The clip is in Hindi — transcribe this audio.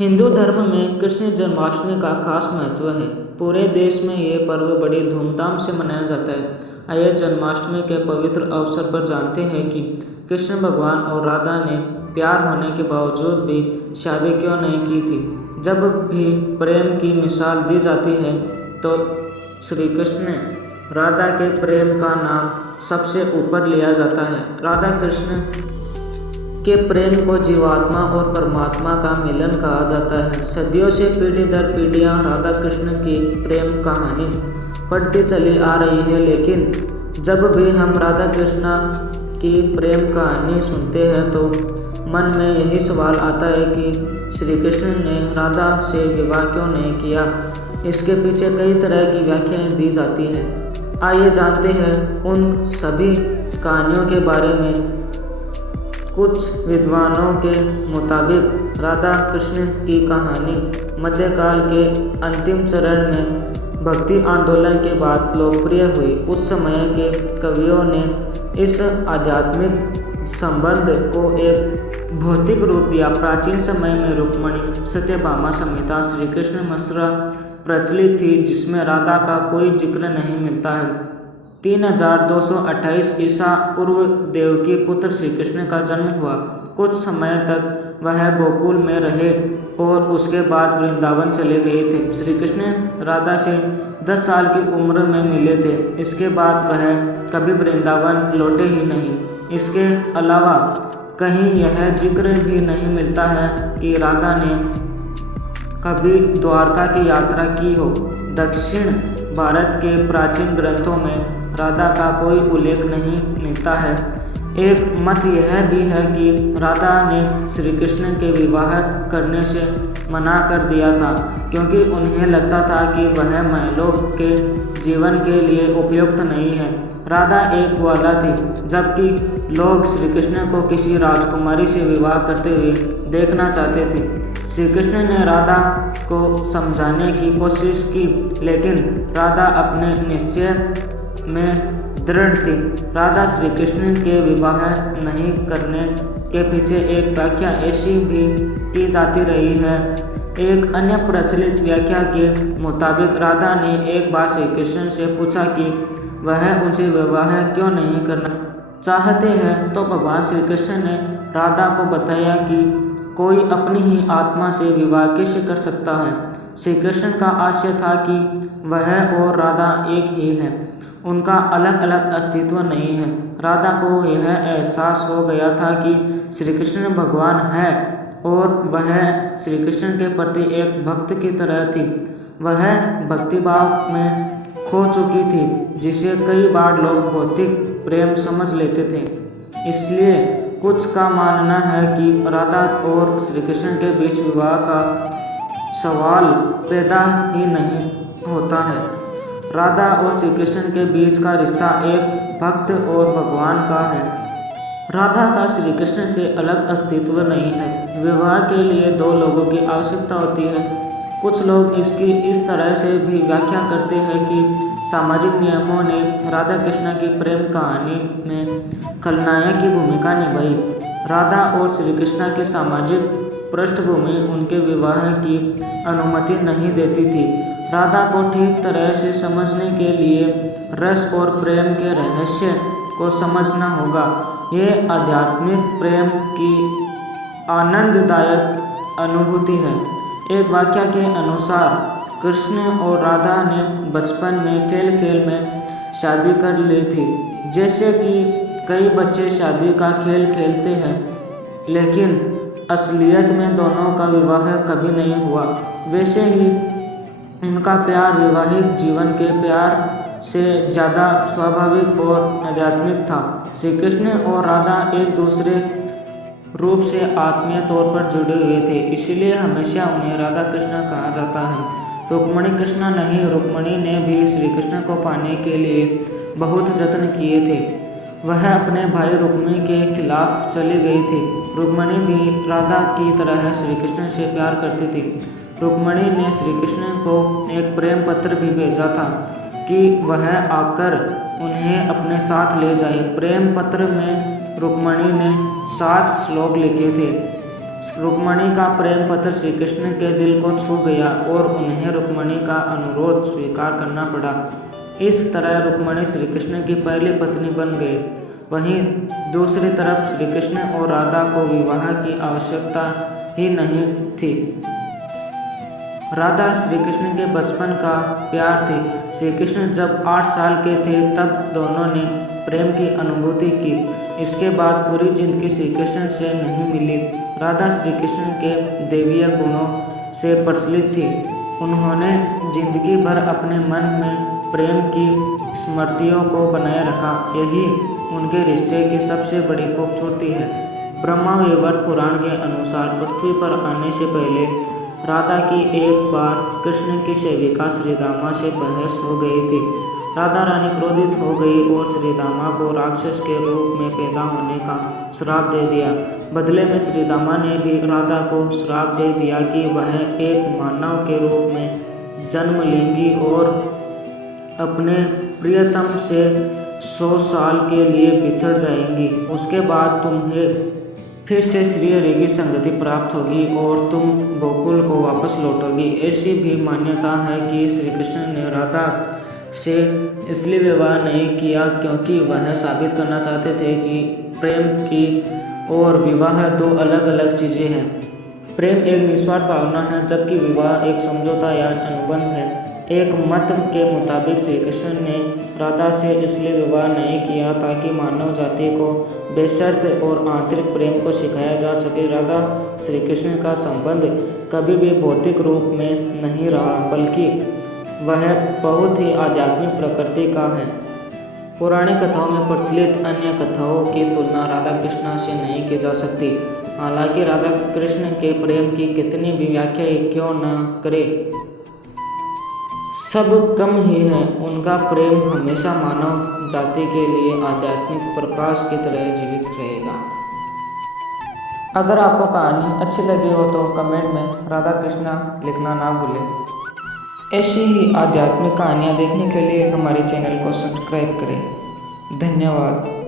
हिंदू धर्म में कृष्ण जन्माष्टमी का खास महत्व है। पूरे देश में ये पर्व बड़ी धूमधाम से मनाया जाता है। आइए जन्माष्टमी के पवित्र अवसर पर जानते हैं कि कृष्ण भगवान और राधा ने प्यार होने के बावजूद भी शादी क्यों नहीं की थी। जब भी प्रेम की मिसाल दी जाती है तो श्री कृष्ण राधा के प्रेम का नाम सबसे ऊपर लिया जाता है। राधा कृष्ण के प्रेम को जीवात्मा और परमात्मा का मिलन कहा जाता है। सदियों से पीढ़ी दर पीढ़ियाँ राधा कृष्ण की प्रेम कहानी पढ़ती चली आ रही है, लेकिन जब भी हम राधा कृष्ण की प्रेम कहानी सुनते हैं तो मन में यही सवाल आता है कि श्री कृष्ण ने राधा से विवाह क्यों नहीं किया। इसके पीछे कई तरह की व्याख्याएं दी जाती हैं। आइए जानते हैं उन सभी कहानियों के बारे में। कुछ विद्वानों के मुताबिक राधा कृष्ण की कहानी मध्यकाल के अंतिम चरण में भक्ति आंदोलन के बाद लोकप्रिय हुई। उस समय के कवियों ने इस आध्यात्मिक संबंध को एक भौतिक रूप दिया। प्राचीन समय में रुक्मिणी सत्यभामा संहिता श्री कृष्ण मसरा प्रचलित थी, जिसमें राधा का कोई जिक्र नहीं मिलता है। 3228 ईसा पूर्व देवकी पुत्र श्री कृष्ण का जन्म हुआ। कुछ समय तक वह गोकुल में रहे और उसके बाद वृंदावन चले गए थे। श्री कृष्ण राधा से 10 साल की उम्र में मिले थे। इसके बाद वह कभी वृंदावन लौटे ही नहीं। इसके अलावा कहीं यह जिक्र भी नहीं मिलता है कि राधा ने कभी द्वारका की यात्रा की हो। दक्षिण भारत के प्राचीन ग्रंथों में राधा का कोई उल्लेख नहीं मिलता है। एक मत यह भी है कि राधा ने श्री कृष्ण के विवाह करने से मना कर दिया था, क्योंकि उन्हें लगता था कि वह महलों के जीवन के लिए उपयुक्त नहीं है। राधा एक ग्वाला थी, जबकि लोग श्री कृष्ण को किसी राजकुमारी से विवाह करते हुए देखना चाहते थे। श्री कृष्ण ने राधा को समझाने की कोशिश की, लेकिन राधा अपने निश्चय में दृढ़ थी। राधा श्री कृष्ण के विवाह नहीं करने के पीछे एक व्याख्या ऐसी भी की जाती रही है। एक अन्य प्रचलित व्याख्या के मुताबिक राधा ने एक बार श्री कृष्ण से पूछा कि वह उनसे विवाह क्यों नहीं करना चाहते हैं, तो भगवान श्री कृष्ण ने राधा को बताया कि कोई अपनी ही आत्मा से विवाह कैसे कर सकता है। श्री कृष्ण का आशय था कि वह और राधा एक ही हैं, उनका अलग अलग अस्तित्व नहीं है। राधा को यह एहसास हो गया था कि श्री कृष्ण भगवान है और वह श्री कृष्ण के प्रति एक भक्त की तरह थी। वह भक्तिभाव में खो चुकी थी, जिसे कई बार लोग भौतिक प्रेम समझ लेते थे। इसलिए कुछ का मानना है कि राधा और श्री कृष्ण के बीच विवाह का सवाल पैदा ही नहीं होता है। राधा और श्री कृष्ण के बीच का रिश्ता एक भक्त और भगवान का है। राधा का श्री कृष्ण से अलग अस्तित्व नहीं है। विवाह के लिए दो लोगों की आवश्यकता होती है। कुछ लोग इसकी इस तरह से भी व्याख्या करते हैं कि सामाजिक नियमों ने राधा कृष्ण की प्रेम कहानी में खलनायक की भूमिका निभाई। राधा और श्री कृष्ण की सामाजिक पृष्ठभूमि उनके विवाह की अनुमति नहीं देती थी। राधा को ठीक तरह से समझने के लिए रस और प्रेम के रहस्य को समझना होगा। ये आध्यात्मिक प्रेम की आनंददायक अनुभूति है। एक वाक्य के अनुसार कृष्ण और राधा ने बचपन में खेल खेल में शादी कर ली थी। जैसे कि कई बच्चे शादी का खेल खेलते हैं, लेकिन असलियत में दोनों का विवाह कभी नहीं हुआ, वैसे ही उनका प्यार वैवाहिक जीवन के प्यार से ज़्यादा स्वाभाविक और आध्यात्मिक था। श्री कृष्ण और राधा एक दूसरे रूप से आत्मीय तौर पर जुड़े हुए थे, इसलिए हमेशा उन्हें राधा कृष्ण कहा जाता है। रुक्मिणी कृष्ण नहीं, रुक्मिणी ने भी श्री कृष्ण को पाने के लिए बहुत जत्न किए थे। वह अपने भाई रुक्मिणी के खिलाफ चली गई थी। रुक्मिणी भी राधा की तरह श्री कृष्ण से प्यार करती थी। रुक्मिणी ने श्री कृष्ण को एक प्रेम पत्र भी भेजा था कि वह आकर उन्हें अपने साथ ले जाए। प्रेम पत्र में रुक्मिणी ने 7 श्लोक लिखे थे। रुक्मणी का प्रेम पत्र श्री कृष्ण के दिल को छू गया और उन्हें रुक्मणी का अनुरोध स्वीकार करना पड़ा। इस तरह रुक्मणी श्री कृष्ण की पहली पत्नी बन गई। वहीं दूसरी तरफ श्री कृष्ण और राधा को विवाह की आवश्यकता ही नहीं थी। राधा श्री कृष्ण के बचपन का प्यार थी। श्री कृष्ण जब 8 साल के थे तब दोनों ने प्रेम की अनुभूति की। इसके बाद पूरी जिंदगी श्री कृष्ण से नहीं मिली। राधा श्री कृष्ण के दैवीय गुणों से प्रचलित थी। उन्होंने जिंदगी भर अपने मन में प्रेम की स्मृतियों को बनाए रखा। यही उनके रिश्ते की सबसे बड़ी खूबसूरती है। ब्रह्मा वैवर्त पुराण के अनुसार पृथ्वी पर आने से पहले राधा की एक बार कृष्ण की सेविका श्रीदामा से बहस हो गई थी। राधा रानी क्रोधित हो गई और श्रीदामा को राक्षस के रूप में पैदा होने का श्राप दे दिया। बदले में श्रीदामा ने भी राधा को श्राप दे दिया कि वह एक मानव के रूप में जन्म लेंगी और अपने प्रियतम से 100 साल के लिए बिछड़ जाएंगी। उसके बाद तुम्हें फिर से श्री हरि की संगति प्राप्त होगी और तुम गोकुल को वापस लौटोगी। ऐसी भी मान्यता है कि श्री कृष्ण ने राधा से इसलिए विवाह नहीं किया क्योंकि वह साबित करना चाहते थे कि प्रेम की और विवाह 2 अलग अलग चीज़ें हैं। प्रेम एक निस्वार्थ भावना है जबकि विवाह एक समझौता या अनुबंध है। एक मत के मुताबिक श्री कृष्ण ने राधा से इसलिए विवाह नहीं किया ताकि मानव जाति को बेशर्त और आंतरिक प्रेम को सिखाया जा सके। राधा श्री कृष्ण का संबंध कभी भी भौतिक रूप में नहीं रहा बल्कि वह बहुत ही आध्यात्मिक प्रकृति का है। पौराणिक कथाओं में प्रचलित अन्य कथाओं की तुलना राधा कृष्ण से नहीं की जा सकती। हालांकि राधा कृष्ण के प्रेम की कितनी भी व्याख्या क्यों न करे, सब कम ही है। उनका प्रेम हमेशा मानव जाति के लिए आध्यात्मिक प्रकाश की तरह जीवित रहेगा। अगर आपको कहानी अच्छी लगी हो तो कमेंट में राधा कृष्णा लिखना ना भूलें। ऐसी ही आध्यात्मिक कहानियाँ देखने के लिए हमारे चैनल को सब्सक्राइब करें। धन्यवाद।